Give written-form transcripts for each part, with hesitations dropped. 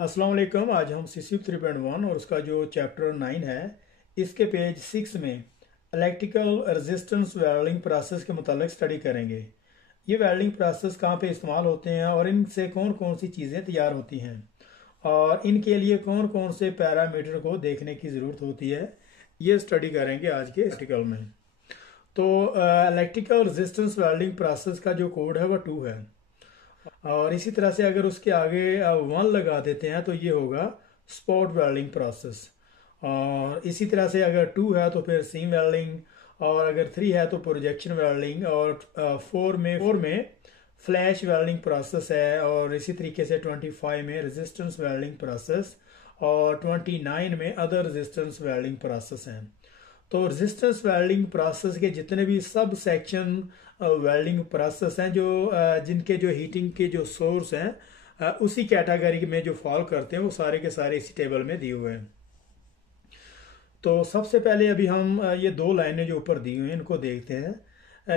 अस्सलाम वालेकुम। आज हम CCP 3.1 और उसका जो चैप्टर 9 है इसके पेज 6 में इलेक्ट्रिकल रेजिस्टेंस वेल्डिंग प्रोसेस के मुतालिक स्टडी करेंगे। ये वेल्डिंग प्रोसेस कहाँ पे इस्तेमाल होते हैं और इनसे कौन कौन सी चीज़ें तैयार होती हैं और इनके लिए कौन कौन से पैरामीटर को देखने की ज़रूरत होती है, ये स्टडी करेंगे आज के आर्टिकल में। तो इलेक्ट्रिकल रेजिस्टेंस वेल्डिंग प्रोसेस का जो कोड है वह 2 है और इसी तरह से अगर उसके आगे 1 लगा देते हैं तो ये होगा स्पॉट वेल्डिंग प्रोसेस। और इसी तरह से अगर 2 है तो फिर सीम वेल्डिंग, और अगर 3 है तो प्रोजेक्शन वेल्डिंग, और 4 में फ्लैश वेल्डिंग प्रोसेस है, और इसी तरीके से 25 में रेजिस्टेंस वेल्डिंग प्रोसेस और 29 में अदर रेजिस्टेंस वेल्डिंग प्रोसेस हैं। तो रेजिस्टेंस वेल्डिंग प्रोसेस के जितने भी सब सेक्शन वेल्डिंग प्रोसेस हैं जो जिनके जो हीटिंग के जो सोर्स हैं उसी कैटेगरी में जो फॉल करते हैं वो सारे के सारे इसी टेबल में दिए हुए हैं। तो सबसे पहले अभी हम ये 2 लाइनें जो ऊपर दी हुई हैं इनको देखते हैं।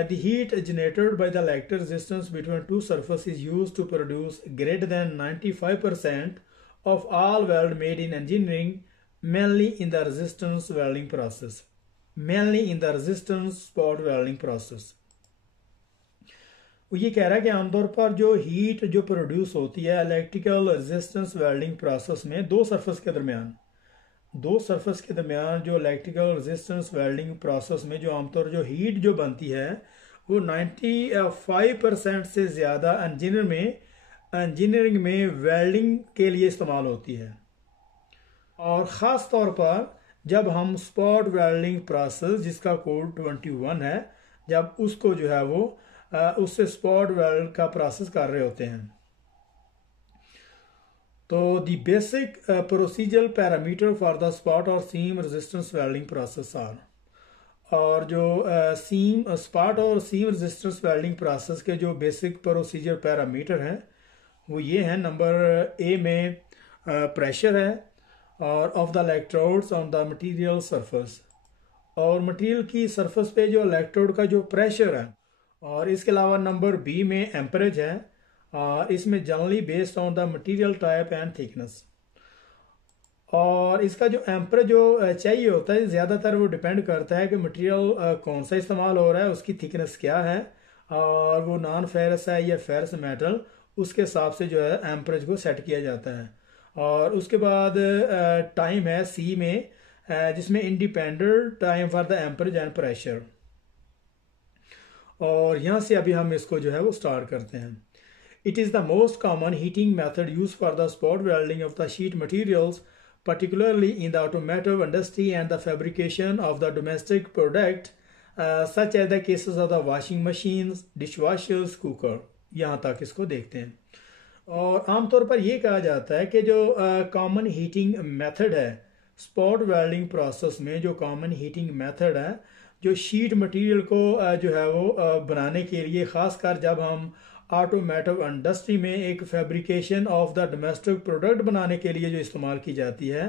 The heat generated by the electric resistance between two surfaces is used to produce greater than 95% of all weld made in engineering, mainly in the resistance welding process. Mainly in the resistance spot welding process. वो ये कह रहा है कि आमतौर पर जो heat जो प्रोड्यूस होती है इलेक्ट्रिकल रेजिस्टेंस वेल्डिंग प्रोसेस में दो सरफेस के दरमियान जो इलेक्ट्रिकल रेजिस्टेंस वेल्डिंग प्रोसेस में जो आमतौर जो हीट जो बनती है वो 95% से ज़्यादा इंजीनियरिंग में वेल्डिंग के लिए इस्तेमाल होती है। और ख़ास तौर पर जब हम स्पॉट वेल्डिंग प्रोसेस जिसका कोड 21 है, जब उसको जो है वो उससे स्पॉट वेल्ड का प्रोसेस कर रहे होते हैं। तो the basic procedural parameter for the spot और सीम रेजिस्टेंस वेल्डिंग प्रोसेस आर, और जो सीम स्पॉट और सीम रेजिस्टेंस वेल्डिंग प्रोसेस के जो बेसिक प्रोसीजर पैरामीटर हैं वो ये हैं। नंबर ए में प्रेशर है और of the electrodes on the material surface, और मटेरियल की सरफेस पे जो इलेक्ट्रोड का जो प्रेशर है। और इसके अलावा नंबर बी में एम्परेज है और इसमें generally based on the material type and thickness. और इसका जो एम्परेज जो चाहिए होता है ज़्यादातर वो डिपेंड करता है कि मटेरियल कौन सा इस्तेमाल हो रहा है, उसकी थिकनेस क्या है, और वो नॉन फेरस है या फेरस मेटल, उसके हिसाब से जो है एम्परेज को सेट किया जाता है। और उसके बाद टाइम है सी में जिसमें independent time for the amperage and pressure. और यहाँ से अभी हम इसको जो है वो स्टार्ट करते हैं। It is the most common heating method use for the spot welding of the sheet materials, particularly in the automotive industry and the fabrication of the domestic product, such as the cases of the washing machines, dishwashers, cooker। यहाँ तक इसको देखते हैं। और आमतौर पर ये कहा जाता है कि जो कॉमन हीटिंग मेथड है स्पॉट वेल्डिंग प्रोसेस में, जो कॉमन हीटिंग मेथड है जो शीट मटेरियल को जो है वो बनाने के लिए, ख़ासकर जब हम ऑटोमेटिव इंडस्ट्री में एक fabrication of the domestic product बनाने के लिए जो इस्तेमाल की जाती है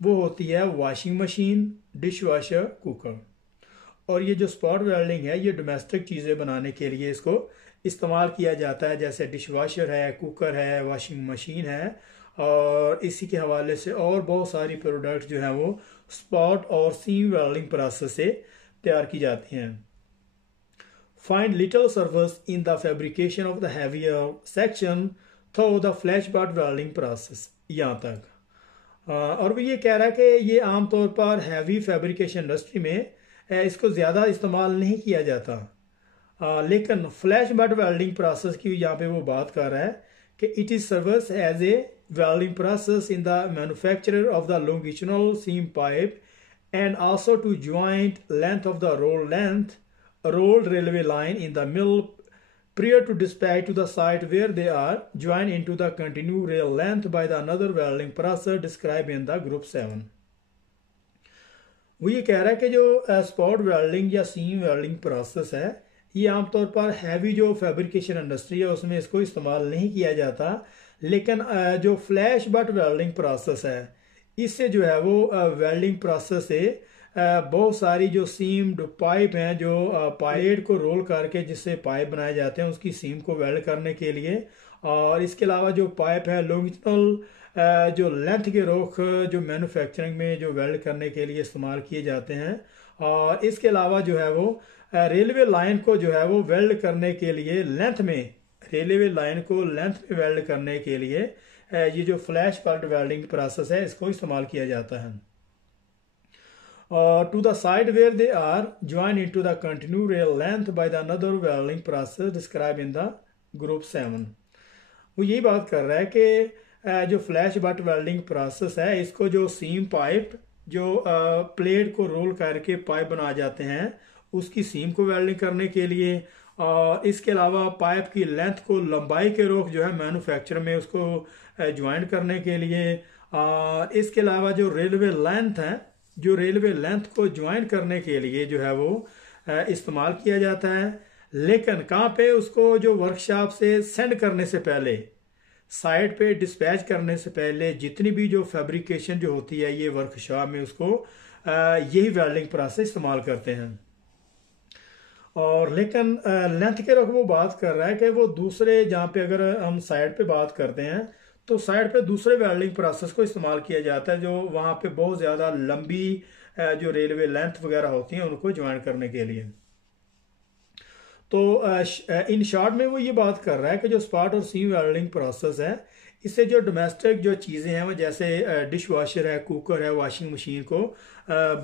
वो होती है washing machine, dish washer, cooker. और ये जो स्पॉट वेल्डिंग है ये डोमेस्टिक चीज़ें बनाने के लिए इसको इस्तेमाल किया जाता है, जैसे डिश वॉशर है, कुकर है, वॉशिंग मशीन है, और इसी के हवाले से और बहुत सारी प्रोडक्ट जो हैं वो स्पॉट और सीम वेल्डिंग प्रोसेस से तैयार की जाती हैं। Find little surface in the fabrication of the heavier section through the flash butt welding process। यहाँ तक और वो ये कह रहा है कि ये आमतौर पर हैवी फैब्रिकेशन इंडस्ट्री में इसको ज़्यादा इस्तेमाल नहीं किया जाता, लेकिन फ्लैश बट वेल्डिंग प्रोसेस की यहाँ पे वो बात कर रहा है कि it is serves as a welding process in the manufacturer of the longitudinal seam pipe and also to joint length of the rolled railway line in the mill prior to dispatch to the site, where they are joined into the continued rail length by the another welding process described in the group 7। वो ये कह रहा है कि जो spot welding या seam welding process है ये आमतौर पर हैवी जो फैब्रिकेशन इंडस्ट्री है उसमें इसको इस्तेमाल नहीं किया जाता, लेकिन जो फ्लैश बट वेल्डिंग प्रोसेस है इससे जो है वो वेल्डिंग प्रोसेस से बहुत सारी जो सीम्ड पाइप हैं, जो पाइप को रोल करके जिससे पाइप बनाए जाते हैं उसकी सीम को वेल्ड करने के लिए, और इसके अलावा जो पाइप है लॉन्गिट्यूडनल जो लेंथ के रुख जो मैन्युफैक्चरिंग में जो वेल्ड करने के लिए इस्तेमाल किए जाते हैं। और इसके अलावा जो है वो रेलवे लाइन को जो है वो वेल्ड करने के लिए लेंथ में, रेलवे लाइन को लेंथ में वेल्ड करने के लिए ये जो फ्लैश बट वेल्डिंग प्रोसेस है इसको इस्तेमाल किया जाता है। To the side where they are joined into the continuous rail length by the another welding process described in the group 7। वो यही बात कर रहा है कि जो फ्लैश बट वेल्डिंग प्रोसेस है इसको जो सीम पाइप जो प्लेट को रोल करके पाइप बना जाते हैं उसकी सीम को वेल्डिंग करने के लिए, और इसके अलावा पाइप की लेंथ को लंबाई के रुख जो है मैन्युफैक्चर में उसको ज्वाइन करने के लिए, और इसके अलावा जो रेलवे लेंथ है जो रेलवे लेंथ को ज्वाइन करने के लिए जो है वो इस्तेमाल किया जाता है। लेकिन कहाँ पे, उसको जो वर्कशॉप से सेंड करने से पहले, साइट पे डिस्पैच करने से पहले जितनी भी जो फैब्रिकेशन जो होती है ये वर्कशॉप में उसको यही वेल्डिंग प्रोसेस इस्तेमाल करते हैं। और लेकिन लेंथ के रुख वो बात कर रहा है कि वो दूसरे, जहाँ पे अगर हम साइड पे बात करते हैं तो साइड पे दूसरे वेल्डिंग प्रोसेस को इस्तेमाल किया जाता है जो वहाँ पे बहुत ज़्यादा लंबी जो रेलवे लेंथ वगैरह होती हैं उनको ज्वाइन करने के लिए। तो इन शॉर्ट में वो ये बात कर रहा है कि जो स्पॉट और सीम वेल्डिंग प्रोसेस है इससे जो डोमेस्टिक जो चीज़ें हैं वो जैसे डिश वॉशर है, कुकर है, वॉशिंग मशीन को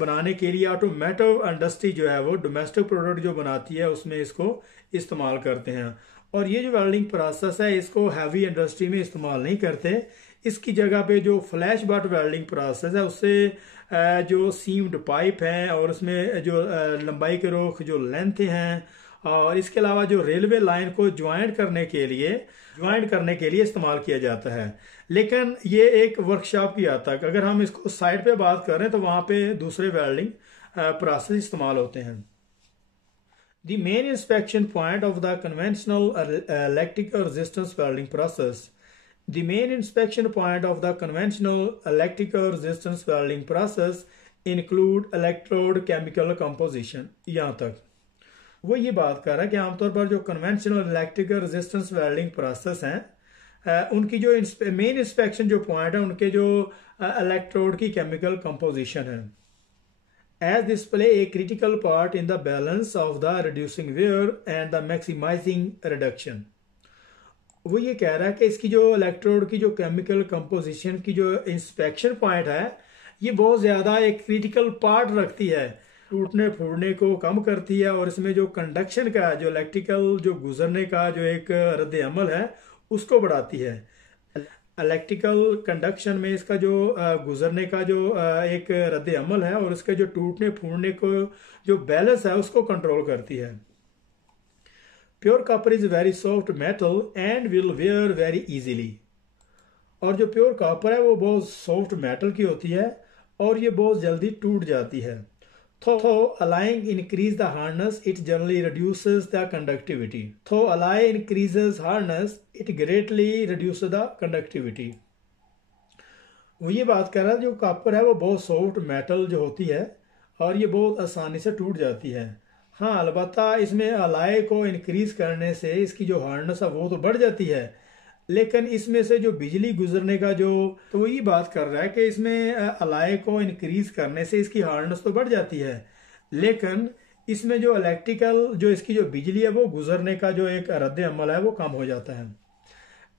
बनाने के लिए ऑटोमेटिव इंडस्ट्री जो है वो डोमेस्टिक प्रोडक्ट जो बनाती है उसमें इसको इस्तेमाल करते हैं। और ये जो वेल्डिंग प्रोसेस है इसको हैवी इंडस्ट्री में इस्तेमाल नहीं करते, इसकी जगह पे जो फ्लैश बट वेल्डिंग प्रोसेस है उससे जो सीम्ड पाइप हैं और उसमें जो लंबाई के रुख जो लेंथ हैं, और इसके अलावा जो रेलवे लाइन को ज्वाइन करने के लिए इस्तेमाल किया जाता है। लेकिन ये एक वर्कशॉप की हद तक, अगर हम इसको साइड पे बात करें तो वहाँ पे दूसरे वेल्डिंग प्रोसेस इस्तेमाल होते हैं। The main inspection point of the conventional electrical resistance welding process. The main inspection point of the conventional electrical resistance welding process include electrode chemical composition। यहाँ तक वो ये बात कर रहा है कि आमतौर पर जो conventional electrical resistance welding process हैं उनकी जो मेन इंस्पेक्शन जो पॉइंट है उनके जो इलेक्ट्रोड की केमिकल कंपोजिशन है। As this play a critical part in the balance of the reducing wear and the maximizing reduction। वो ये कह रहा है कि इसकी जो इलेक्ट्रोड की जो केमिकल कंपोजिशन की जो इंस्पेक्शन पॉइंट है ये बहुत ज़्यादा एक क्रिटिकल पार्ट रखती है, टूटने फूटने को कम करती है, और इसमें जो कंडक्शन का जो इलेक्ट्रिकल जो गुजरने का जो एक रद्द अमल है उसको बढ़ाती है। इलेक्ट्रिकल कंडक्शन में इसका जो गुजरने का जो एक रद्द अमल है और इसके जो टूटने फूटने को जो बैलेंस है उसको कंट्रोल करती है। Pure copper is very soft metal and will where very easily. और जो प्योर कॉपर है वो बहुत सॉफ्ट मेटल की होती है और ये बहुत जल्दी टूट जाती है। Though alloying increase the hardness, it generally reduces the conductivity. Though alloy increases hardness, it greatly reduces the conductivity। वो ये बात कर रहा है जो कॉपर है वो बहुत सॉफ्ट मेटल जो होती है और ये बहुत आसानी से टूट जाती है। हाँ, अलबत्ता इसमें अलॉय को इंक्रीज करने से इसकी जो हार्डनेस है वो तो बढ़ जाती है, लेकिन इसमें से जो बिजली गुजरने का जो, तो वही बात कर रहा है कि इसमें अलॉय को इंक्रीज करने से इसकी हार्डनेस तो बढ़ जाती है, लेकिन इसमें जो इलेक्ट्रिकल जो इसकी जो बिजली है वो गुजरने का जो एक रद्द अमल है वो कम हो जाता है।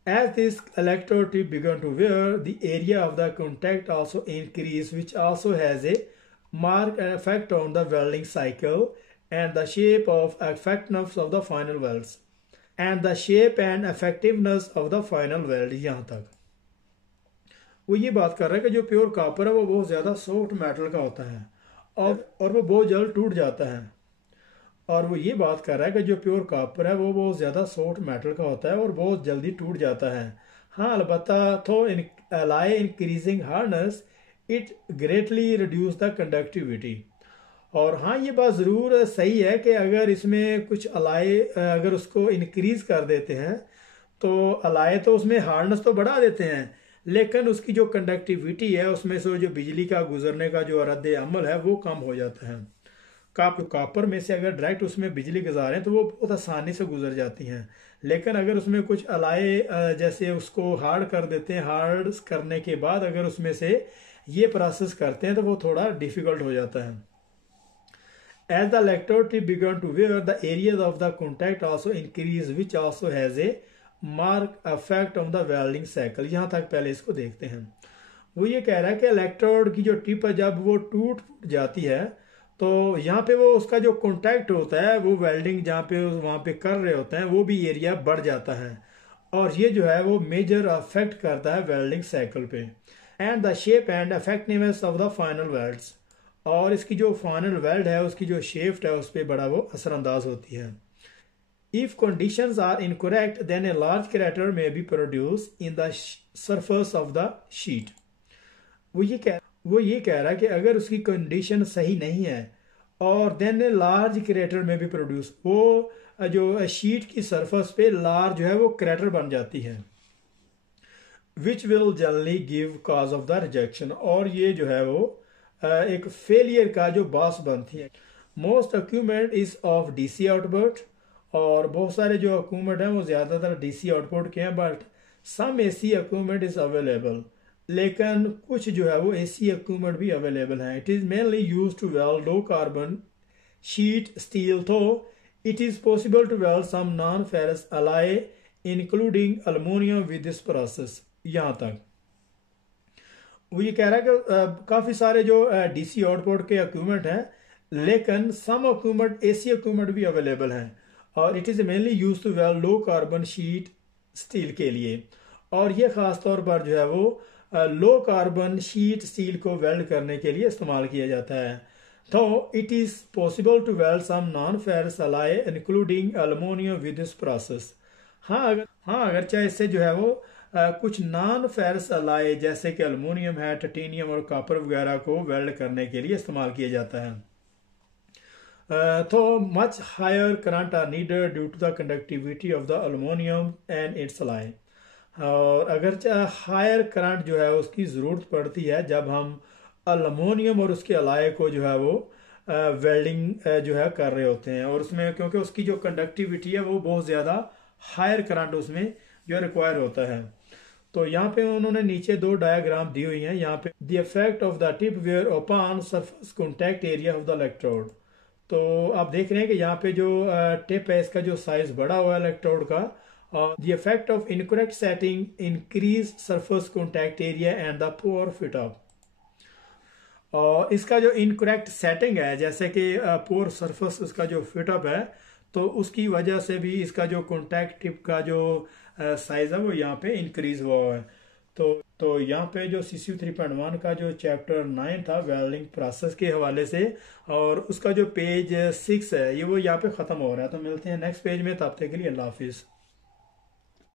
As this electrode tip began to wear, the area of the contact also increased, which also has a marked effect on the welding cycle and the shape of effectiveness of the final welds and the shape and effectiveness of the final weld। यहाँ तक वो ये बात कर रहा है कि जो प्योर कॉपर है वो बहुत ज़्यादा सॉफ्ट मेटल का होता है और वो बहुत जल्द टूट जाता है। और वो ये बात कर रहा है कि जो प्योर कॉपर है वो बहुत ज़्यादा सॉफ्ट मेटल का होता है और बहुत जल्दी टूट जाता है। हाँ, अलबत्ता थो alloy increasing hardness it greatly reduce the conductivity। और हाँ, ये बात ज़रूर सही है कि अगर इसमें कुछ अलॉय अगर उसको इंक्रीज कर देते हैं तो अलॉय तो उसमें हार्डनेस तो बढ़ा देते हैं, लेकिन उसकी जो कंडक्टिविटी है उसमें से जो बिजली का गुजरने का जो रद्द अमल है वो कम हो जाता है। कॉपर में से अगर डायरेक्ट उसमें बिजली गुजारें तो वो बहुत आसानी से गुजर जाती हैं, लेकिन अगर उसमें कुछ अलाय जैसे उसको हार्ड कर देते हैं, हार्ड करने के बाद अगर उसमें से ये प्रोसेस करते हैं तो वो थोड़ा डिफिकल्ट हो जाता है। As the electrode tip began to wear, the areas of the contact also increase, which also has a marked effect on the welding cycle। यहाँ तक पहले इसको देखते हैं। वो ये कह रहा है कि इलेक्ट्रोड की जो टिप है जब वो टूट जाती है तो यहाँ पे वो उसका जो कॉन्टैक्ट होता है वो वेल्डिंग जहाँ पे वहाँ पे कर रहे होते हैं वो भी एरिया बढ़ जाता है, और ये जो है वो मेजर अफेक्ट करता है वेल्डिंग साइकिल पे। And the shape and effectiveness of the final welds, और इसकी जो फाइनल वेल्ड है उसकी जो शेप है उस पर बड़ा वो असरअंदाज होती है। If conditions are incorrect then a large crater may be produce in the surface of the sheet. वो ये कह रहा है कि अगर उसकी कंडीशन सही नहीं है और देन ए लार्ज क्रेटर में भी प्रोड्यूस, वो जो शीट की सरफेस पे लार्ज जो है वो क्रेटर बन जाती है, which will generally give cause of the rejection, और ये जो है वो एक फेलियर का जो बास बनती है। Most equipment is of DC output, और बहुत सारे जो इक्विपमेंट हैं वो ज्यादातर डीसी आउटपुट के हैं, but some AC equipment is available, लेकिन कुछ जो है वो एसी इक्विपमेंट भी अवेलेबल है। It is mainly use to weld low carbon sheet steel, तो it is possible to weld some non ferrous alloy including aluminium with this process. यहाँ तक वो ये कह रहा है कि काफी सारे जो डीसी आउटपुट के इक्विपमेंट हैं, लेकिन सम इक्विपमेंट एसी इक्विपमेंट भी अवेलेबल हैं, और it is mainly use to weld low carbon sheet steel के लिए, और ये खास तौर पर जो है वो लो कार्बन शीट स्टील को वेल्ड करने के लिए इस्तेमाल किया जाता है। तो it is possible to weld some non ferrous alloy including aluminium with this process. अगर चाहे इससे जो है वो कुछ नॉन फेरस अलाय जैसे कि अल्मोनियम है, टाइटेनियम और कॉपर वगैरह को वेल्ड करने के लिए इस्तेमाल किया जाता है। तो much higher current are needed due to the conductivity of the aluminium and its alloy, और अगर हायर करंट जो है उसकी ज़रूरत पड़ती है जब हम अल्मोनियम और उसके अलाय को जो है वो वेल्डिंग जो है कर रहे होते हैं, और उसमें क्योंकि उसकी जो कंडक्टिविटी है वो बहुत ज़्यादा हायर करंट उसमें जो रिक्वायर होता है। तो यहाँ पे उन्होंने नीचे दो डायग्राम दी हुई हैं। यहाँ पे the effect of the tip wear upon surface contact area of the electrode, तो आप देख रहे हैं कि यहाँ पे जो टिप है इसका जो साइज बड़ा हुआ है इलेक्ट्रोड का, the effect of incorrect setting increase surface contact area and the poor fit up, और इसका जो इनकरेक्ट सेटिंग है जैसे कि पोर सरफेस उसका जो फिटअप है तो उसकी वजह से भी इसका जो कॉन्टैक्ट टिप का जो साइज है वो यहाँ पे इंक्रीज हुआ है। तो यहाँ पे जो CCU 3.1 का जो चैप्टर 9 था वेल्डिंग प्रोसेस के हवाले से, और उसका जो पेज 6 है ये वो यहाँ पे ख़त्म हो रहा है। तो मिलते हैं नेक्स्ट पेज में, तब तक के लिए अल्लाह हाफिज़।